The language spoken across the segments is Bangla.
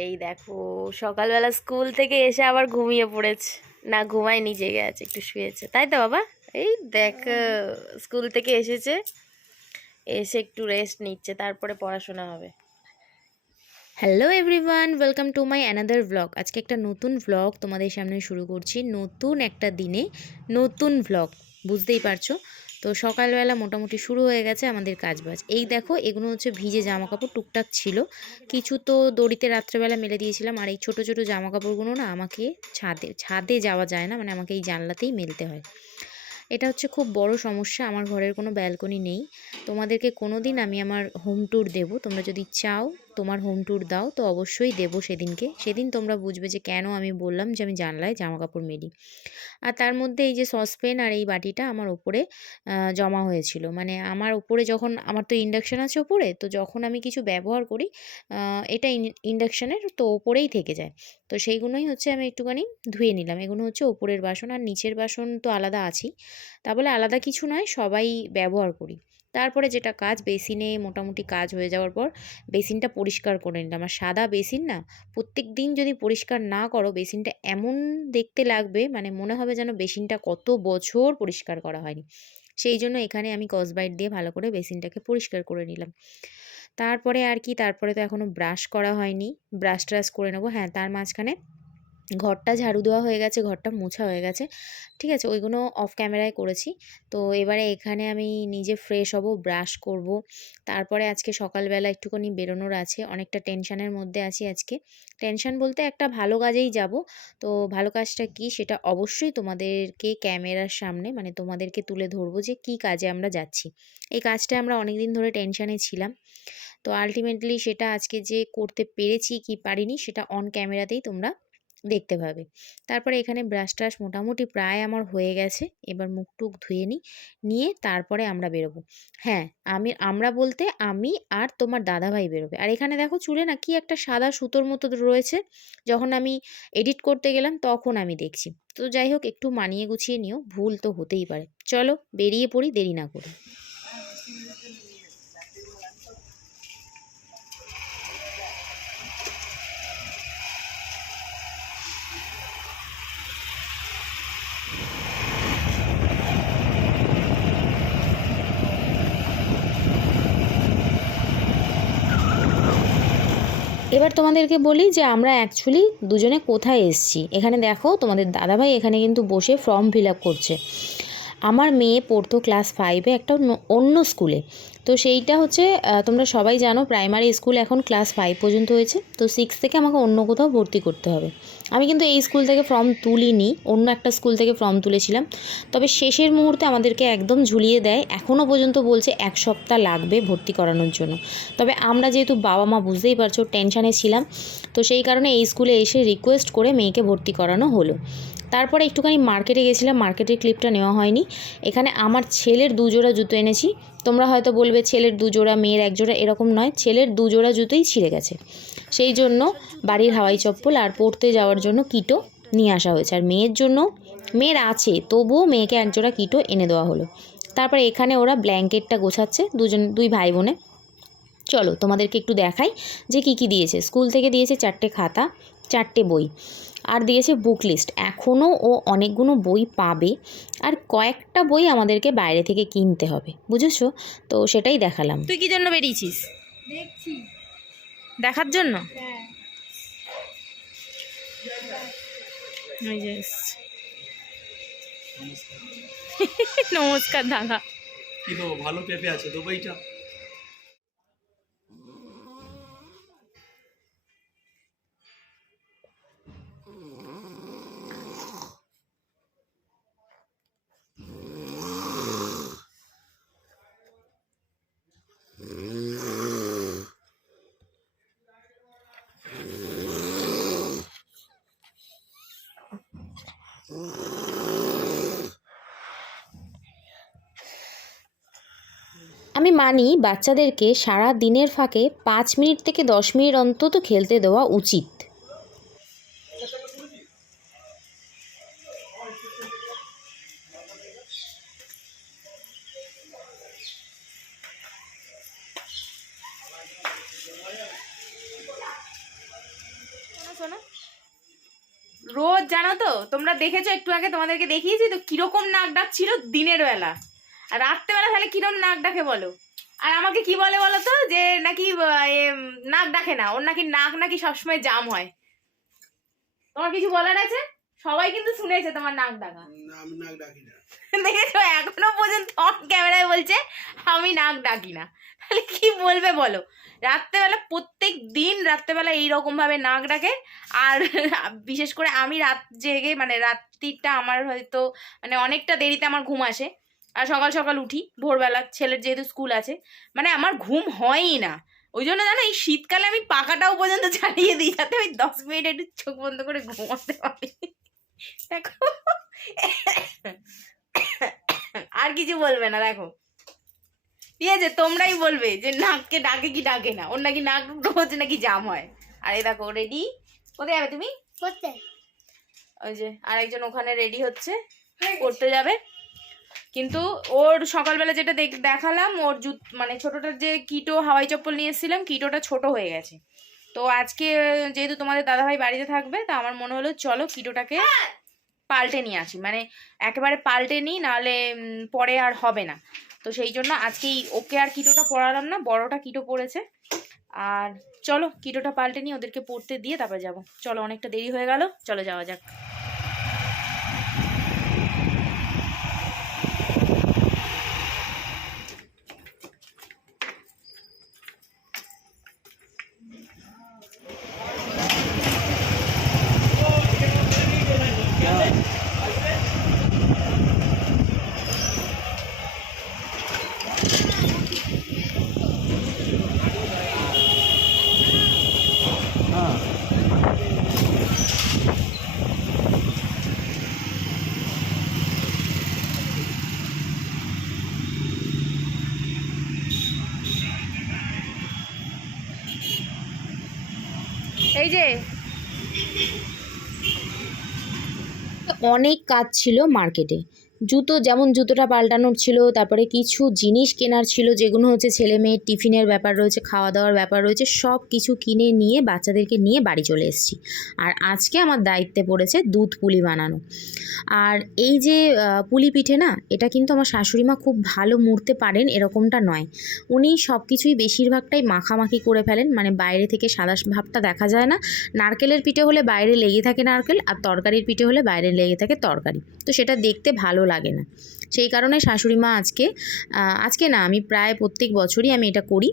এই দেখো সকালবেলা স্কুল থেকে এসে আবার ঘুমিয়ে পড়েছে, না ঘুমায়নি, জেগে আছে, একটু শুয়েছে, তাই তো বাবা? এই দেখ, স্কুল থেকে এসেছে, এসে একটু রেস্ট নিচ্ছে, তারপরে পড়াশোনা হবে। Hello everyone, welcome to my another blog. আজকে একটা নতুন ব্লগ তোমাদের সামনে শুরু করছি, নতুন একটা দিনে নতুন ব্লগ, বুঝতেই পারছো। তো সকালবেলা মোটামুটি শুরু হয়ে গেছে আমাদের কাজবাজ। এই দেখো, এগুলো হচ্ছে ভিজে জামা কাপড়, টুকটাক ছিল কিছু, তো দড়িতে রাত্রেবেলা মেলে দিয়েছিলাম। আর এই ছোটো ছোটো জামা কাপড়গুলো না আমাকে ছাদে যাওয়া যায় না, মানে আমাকে এই জানলাতেই মেলতে হয়। এটা হচ্ছে খুব বড় সমস্যা, আমার ঘরের কোনো ব্যালকনি নেই। তোমাদেরকে কোনো দিন আমি আমার হোম ট্যুর দেবো, তোমরা যদি চাও তোমার হোম ট্যুর দাও তো অবশ্যই দেবো সেদিন তোমরা বুঝবে যে কেন আমি বললাম যে আমি জানলায় জামা কাপড় মেলি। আর তার মধ্যে এই যে সসপ্যান আর এই বাটিটা আমার ওপরে জমা হয়েছিল, মানে আমার ওপরে যখন, আমার তো ইন্ডাকশান আছে ওপরে, তো যখন আমি কিছু ব্যবহার করি এটা ইন্ডাকশানের তো ওপরেই থেকে যায়। তো সেইগুলোই হচ্ছে আমি একটুখানি ধুয়ে নিলাম। এগুলো হচ্ছে ওপরের বাসন, আর নিচের বাসন তো আলাদা আছেই, তা বলে আলাদা কিছু নয়, সবাই ব্যবহার করি। তারপরে যেটা কাজ, বেসিনে মোটামুটি কাজ হয়ে যাওয়ার পর বেসিনটা পরিষ্কার করে নিলাম। আর সাদা বেসিন না, প্রত্যেক দিন যদি পরিষ্কার না করো বেসিনটা এমন দেখতে লাগবে, মানে মনে হবে যেন বেসিনটা কত বছর পরিষ্কার করা হয়নি। সেই জন্য এখানে আমি স্কচব্রাইট দিয়ে ভালো করে বেসিনটাকে পরিষ্কার করে নিলাম। তারপরে আর কি, তারপরে তো এখনও ব্রাশ করা হয়নি, ব্রাশ ট্রাশ করে নেবো। হ্যাঁ, তার মাঝখানে ঘরটা ঝাড়ু দেওয়া হয়ে গেছে, ঘরটা মোছা হয়ে গেছে, ঠিক আছে, ওইগুলো অফ ক্যামেরায় করেছি। তো এবারে এখানে আমি নিজে ফ্রেশ হব, ব্রাশ করব। তারপরে আজকে সকালবেলা একটুখানি বেরোনোর আছে, অনেকটা টেনশানের মধ্যে আছি আজকে। টেনশান বলতে একটা ভালো কাজেই যাব। তো ভালো কাজটা কি সেটা অবশ্যই তোমাদেরকে ক্যামেরার সামনে, মানে তোমাদেরকে তুলে ধরবো যে কী কাজে আমরা যাচ্ছি। এই কাজটা আমরা অনেক দিন ধরে টেনশানে ছিলাম, তো আলটিমেটলি সেটা আজকে যে করতে পেরেছি কি পারিনি সেটা অন ক্যামেরাতেই তোমরা দেখতে পাবে। তারপরে এখানে ব্রাশ ট্রাশ মোটামুটি প্রায় আমার হয়ে গেছে, এবার মুখ টুক ধুয়ে নিয়ে তারপরে আমরা বেরোবো। হ্যাঁ, আমরা বলতে আমি আর তোমার দাদাভাই বেরোবে। আর এখানে দেখো চুলে না কি একটা সাদা সুতোর মতো রয়েছে, যখন আমি এডিট করতে গেলাম তখন আমি দেখছি। তো যাই হোক, একটু মানিয়ে গুছিয়ে নিও, ভুল তো হতেই পারে। চলো বেরিয়ে পড়ি দেরি না করে। এবার তোমাদেরকে বলি যে আমরা অ্যাকচুয়ালি দুজনে কোথায় এসেছি। এখানে দেখো তোমাদের দাদাভাই এখানে কিন্তু বসে ফর্ম ফিল আপ করছে। আমার মেয়ে পড়তো ক্লাস 5-এ একটা অন্য স্কুলে। তো সেইটা হচ্ছে, তোমরা সবাই জানো প্রাইমারি স্কুল এখন ক্লাস 5 পর্যন্ত হয়েছে, তো 6 থেকে আমাকে অন্য কোথাও ভর্তি করতে হবে। আমি কিন্তু এই স্কুল থেকে ফর্ম তুলিনি, অন্য একটা স্কুল থেকে ফর্ম তুলেছিলাম। তবে শেষের মুহূর্তে আমাদেরকে একদম ঝুলিয়ে দেয়, এখনও পর্যন্ত বলছে 1 সপ্তাহ লাগবে ভর্তি করানোর জন্য। তবে আমরা যেহেতু বাবা মা বুঝতেই পারছো টেনশানে ছিলাম, তো সেই কারণে এই স্কুলে এসে রিকোয়েস্ট করে মেয়েকে ভর্তি করানো হলো। তারপরে একটুখানি মার্কেটে গেছিলাম, মার্কেটের ক্লিপটা নেওয়া হয়নি। এখানে আমার ছেলের 2 জোড়া জুতো এনেছি। তোমরা হয়তো বলবে ছেলের 2 জোড়া মেয়ের 1 জোড়া, এরকম নয়, ছেলের 2 জোড়া জুতোই ছিঁড়ে গেছে, সেই জন্য বাড়ির হাওয়াই চপ্পল আর পড়তে যাওয়ার জন্য কিটো নিয়ে আসা হয়েছে। আর মেয়ের জন্য, মেয়ের আছে তবুও মেয়েকে 1 জোড়া কিটো এনে দেওয়া হলো। তারপরে এখানে ওরা ব্ল্যাঙ্কেটটা গোছাচ্ছে, দুই ভাই বোনে। চলো তোমাদেরকে একটু দেখাই যে কী কী দিয়েছে। স্কুল থেকে দিয়েছে 4টে খাতা, 4টে বই, আর দিয়েছে বুক লিস্ট। এখনও ও অনেকগুলো বই পাবে, আর কয়েকটা বই আমাদেরকে বাইরে থেকে কিনতে হবে, বুঝেছো? তো সেটাই দেখালাম। তুই কী জন্য বেরিয়েছিস? দেখছি। দেখার জন্য? হ্যাঁ। ওই যে নমস্কার দাদা। কি তো ভালো পেঁপে আছে তো বইটা। আমি মানি বাচ্চাদেরকে সারা দিনের ফাঁকে 5 মিনিট থেকে 10 মিনিট অন্তত খেলতে দেওয়া উচিত। রোজ জানো তো, তোমরা দেখেছো একটু আগে তোমাদেরকে দেখিয়েছি তো কিরকম নাক ডাক ছিল দিনের বেলা, আর রাত্রেবেলা তাহলে কিরকম নাক ডাকে বলো। আর আমাকে কি বলে বলো তো, যে নাকি নাক ডাকে না, ওর নাকি নাক নাকি সবসময় জাম হয়। তোমার কিছু বলার আছে? সবাই কিন্তু শুনেছে তোমার নাক ডাকা। আমি নাক ডাকি না। দেখেছো এখনো পর্যন্ত অন ক্যামেরায় বলছে আমি নাক ডাকি না। তাহলে কি বলবে বলো? রাত্রেবেলা প্রত্যেক দিন রাত্রেবেলা এইরকম ভাবে নাক ডাকে। আর বিশেষ করে আমি রাত জেগে, মানে রাত্রিটা আমার হয়তো মানে অনেকটা দেরিতে আমার ঘুম আসে, আর সকাল সকাল উঠি ভোরবেলা, ছেলের যেহেতু স্কুল আছে, মানে আমার ঘুম হয়ই না। ওই জন্য জানো এই শীতকালে আমি পাখাটাও পর্যন্ত চালিয়ে দিই, যাতে আমি 10 মিনিট একটু চোখ বন্ধ করে ঘুমাতে পারি। দেখো আর কিছু বলবে না, দেখো ঠিক আছে, তোমরাই বলবে যে নাককে ডাকে কি ডাকে না, ওর নাকি নাক রোজ নাকি জাম হয়। আর এই দেখো রেডি, কোথায় যাবে তুমি? ওই যে আরেকজন ওখানে রেডি হচ্ছে, পড়তে যাবে। কিন্তু ওর সকালবেলা যেটা দেখালাম, ওর মানে ছোটটার যে কিটো হাওয়াই চপ্পল নিয়ে এসেছিলাম, কিটোটা ছোট হয়ে গেছে। তো আজকে যেহেতু তোমাদের দাদাভাই বাড়িতে থাকবে, তা আমার মনে হলো চলো কিটোটাকে পাল্টে নিয়ে আসি, মানে একেবারে পাল্টে নিই, নাহলে পরে আর হবে না। তো সেই জন্য আজকেই ওকে আর কিটোটা পড়ালাম না, বড়টা কিটো পড়েছে। আর চলো কিটোটা পাল্টে নিয়ে ওদেরকে পড়তে দিয়ে তারপরে যাবো। চলো অনেকটা দেরি হয়ে গেল, চলো যাওয়া যাক। এই যে অনেক কাজ ছিল মার্কেটে, যেমন জুতোটা পাল্টানোর ছিল, তারপরে কিছু জিনিস কেনার ছিল, যেগুলো হচ্ছে ছেলে মেয়ের টিফিনের ব্যাপার রয়েছে, খাওয়া দাওয়ার ব্যাপার রয়েছে, সব কিছু কিনে নিয়ে বাচ্চাদেরকে নিয়ে বাড়ি চলে এসেছি। আর আজকে আমার দায়িত্বে পড়েছে দুধ পুলি বানানো। আর এই যে পুলি পিঠে না, এটা কিন্তু আমার শাশুড়িমা খুব ভালো মুড়তে পারেন এরকমটা নয়, উনি সব কিছুই বেশিরভাগটাই মাখামাখি করে ফেলেন, মানে বাইরে থেকে সাদা ভাবটা দেখা যায় না। নারকেলের পিঠে হলে বাইরে লেগে থাকে নারকেল, আর তরকারির পিঠে হলে বাইরে লেগে থাকে তরকারি, তো সেটা দেখতে ভালো লাগে না। সেই কারণে শাশুড়িমা আজকে না, আমি প্রায় প্রত্যেক বছরই আমি এটা করি,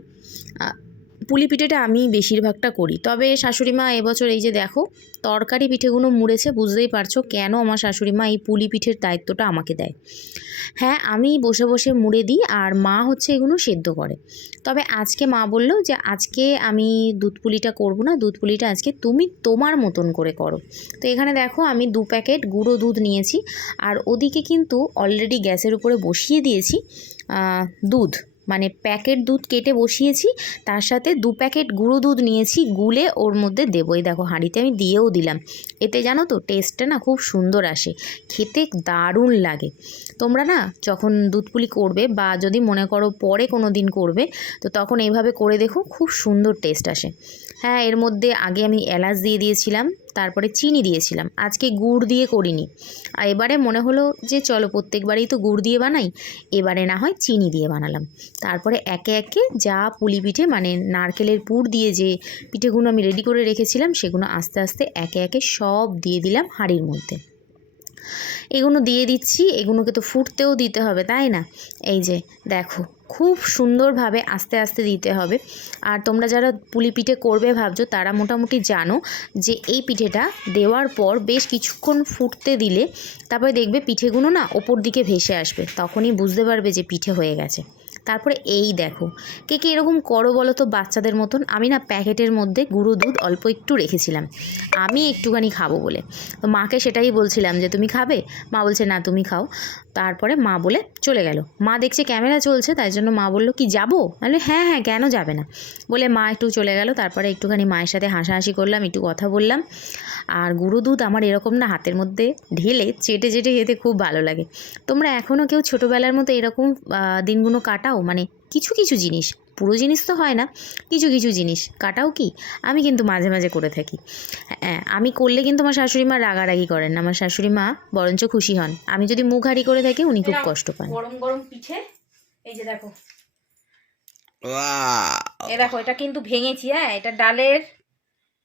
পুলি পিঠেটা আমি বেশিরভাগটা করি। তবে শাশুড়িমা এবছর এই যে দেখো তরকারি পিঠেগুলো মুড়েছে, বুঝতেই পারছো কেন আমার শাশুড়িমা এই পুলি পিঠের দায়িত্বটা আমাকে দেয়। হ্যাঁ, আমি বসে বসে মুড়ে দিই, আর মা হচ্ছে এগুলো সেদ্ধ করে। তবে আজকে মা বলল যে আজকে আমি দুধ পুলিটা করবো না, দুধ পুলিটা আজকে তুমি তোমার মতন করে করো। তো এখানে দেখো আমি 2 প্যাকেট গুঁড়ো দুধ নিয়েছি, আর ওদিকে কিন্তু অলরেডি গ্যাসের উপরে বসিয়ে দিয়েছি দুধ, মানে প্যাকেট দুধ কেটে বসিয়েছি, তার সাথে 2 প্যাকেট গুঁড়ো দুধ নিয়েছি, গুলে ওর মধ্যে দেবো। এই দেখো হাঁড়িতে আমি দিয়েও দিলাম। এতে জানো তো টেস্টটা না খুব সুন্দর আসে, খেতে দারুণ লাগে। তোমরা না যখন দুধ পুলি করবে, বা যদি মনে করো পরে কোনো দিন করবে, তো তখন এইভাবে করে দেখো, খুব সুন্দর টেস্ট আসে। হ্যাঁ, এর মধ্যে আগে আমি এলাচ দিয়ে দিয়েছিলাম, তারপরে চিনি দিয়েছিলাম, আজকে গুড় দিয়ে করিনি। আর এবারে মনে হলো যে চলো প্রত্যেকবারেই তো গুড় দিয়ে বানাই, এবারে না হয় চিনি দিয়ে বানালাম। তারপরে একে একে যা পুলি পিঠে, মানে নারকেলের পুর দিয়ে যে পিঠেগুলো আমি রেডি করে রেখেছিলাম, সেগুলো আস্তে আস্তে একে একে সব দিয়ে দিলাম হাঁড়ির মধ্যে। এগুলো দিয়ে দিচ্ছি, এগুলোকে তো ফুটতেও দিতে হবে, তাই না? এই যে দেখো খুব সুন্দরভাবে আস্তে আস্তে দিতে হবে। আর তোমরা যারা পুলি পিঠে করবে ভাবছো, তারা মোটামুটি জানো যে এই পিঠেটা দেওয়ার পর বেশ কিছুক্ষণ ফুটতে দিলে তারপরে দেখবে পিঠেগুলো না ওপর দিকে ভেসে আসবে, তখনই বুঝতে পারবে যে পিঠে হয়ে গেছে। তারপরে এই দেখো, কে কে এরকম করো বলো তো বাচ্চাদের মতন? আমি না প্যাকেটের মধ্যে গুঁড়ো দুধ অল্প একটু রেখেছিলাম, আমি একটুখানি খাবো বলে। তো মাকে সেটাই বলছিলাম যে তুমি খাবে, মা বলছে না তুমি খাও। তারপরে মা বলে চলে গেল। মা দেখছে ক্যামেরা চলছে, তাই জন্য মা বললো কি যাবো? বলে হ্যাঁ হ্যাঁ কেন যাবে না, বলে মা একটু চলে গেল। তারপরে একটুখানি মায়ের সাথে হাসাহাসি করলাম, একটু কথা বললাম। আর গুঁড়ো দুধ আমার এরকম না হাতের মধ্যে ঢেলে চেটে চেটে খেতে খুব ভালো লাগে। তোমরা এখনও কেউ ছোটোবেলার মতো এরকম দিনগুলো কাটাও, মানে কিছু কিছু জিনিস পুরো জিনিস তো হয় না, কিছু কিছু জিনিস কাটাও কি আমি কিন্তু মাঝে মাঝে করে থাকি। হ্যাঁ, আমি করলে কিন্তু আমার শাশুড়ি মা রাগারাগি করেন না, আমার শাশুড়ি মা বরঞ্চ খুশি হন। আমি যদি মুখ হাঁড়ি করে থাকি উনি খুব কষ্ট পান। গরম গরম পিঠে, এই যে দেখো, এই দেখো এটা কিন্তু ভেঙেছি। হ্যাঁ, এটা ডালের,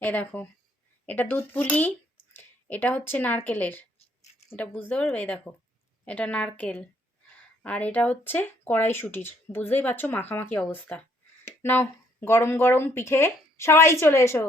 এই দেখো এটা দুধ পুলি, এটা হচ্ছে নারকেলের, এটা বুঝতে পারবে, এই দেখো এটা নারকেল, আর এটা হচ্ছে কড়াইশুঁটির। বুঝতেই পারছো মাখামাখি অবস্থা। নাও গরম গরম পিঠে, সবাই চলে এসো।